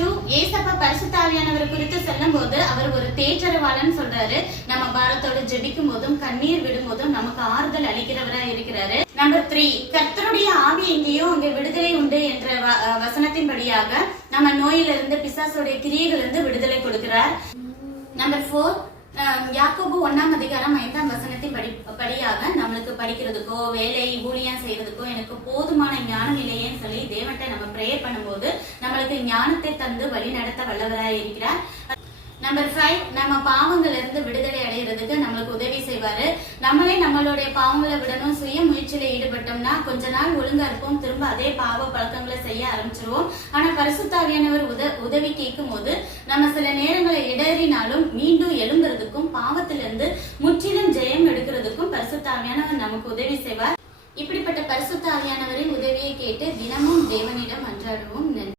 2 ஏசப்பா பரிசுத்த ஆவியானவர் குறித்து சொல்லும் போது அவர் ஒரு தேற்றரவாளன் சொல்றாரு. நம்ம பாரத்தோடு ஜெபிக்கும் போதும் கண்ணீர் விடும் போதும் நமக்கு ஆறுதல் அளிக்கிறவரா இருக்கிறாரு. நம்பர் 3 கர்த்தருடைய ஆவி எங்கேயோ அங்கே விடுதலை உண்டு என்ற வசனத்தின்படியாக நம்ம நோயிலிருந்து பிசாசுடைய கிரியைகளிலிருந்து விடுதலை கொடுக்கிறார். நம்பர் 4 யாக்கோபு 1ஆம் அதிகாரம் 5ஆம் வசனத்தின் படியாக நம்மளுக்கு படிக்கிறதுக்கோ வேலை ஊழியம் செய்யறதுக்கோ எனக்கு போதுமான ஞானம் இல்லையேன்னு சொல்லி தேவன்கிட்ட நம்ம பிரேயர் பண்ணும்போது நம்மளுக்கு ஞானத்தை தந்து வழி நடத்த வல்லவராய் இருக்கிறார். நம்பர் 5 நம்ம பாவங்கள்ல இருந்து விடுதலை அடைகிறதுக்கு நம்மளுக்கு உதவி செய்வாரு. நம்மளே நம்மளுடைய பாவங்களை விடணும் சுய முயற்சியில ஈடுபட்டோம்னா கொஞ்ச நாள் ஒழுங்கா இருப்போம், திரும்ப அதே பாவ பழக்கங்களை செய்ய ஆரம்பிச்சிருவோம். ஆனா பரிசுத்த ஆவியானவர் உதவி கேட்கும் போது நம்ம சில நேரங்களை இடறினாலும் மீண்டும் எழும்புறதுக்கும் பாவத்திலிருந்து முற்றிலும் ஜெயம் எடுக்கிறதுக்கும் பரிசுத்த ஆவியானவர் நமக்கு உதவி செய்வார். இப்படிப்பட்ட பரிசுத்த ஆவியானவரின் உதவியை கேட்டு தினமும் தேவனிடம் மன்றாடுவோம். நன்றி.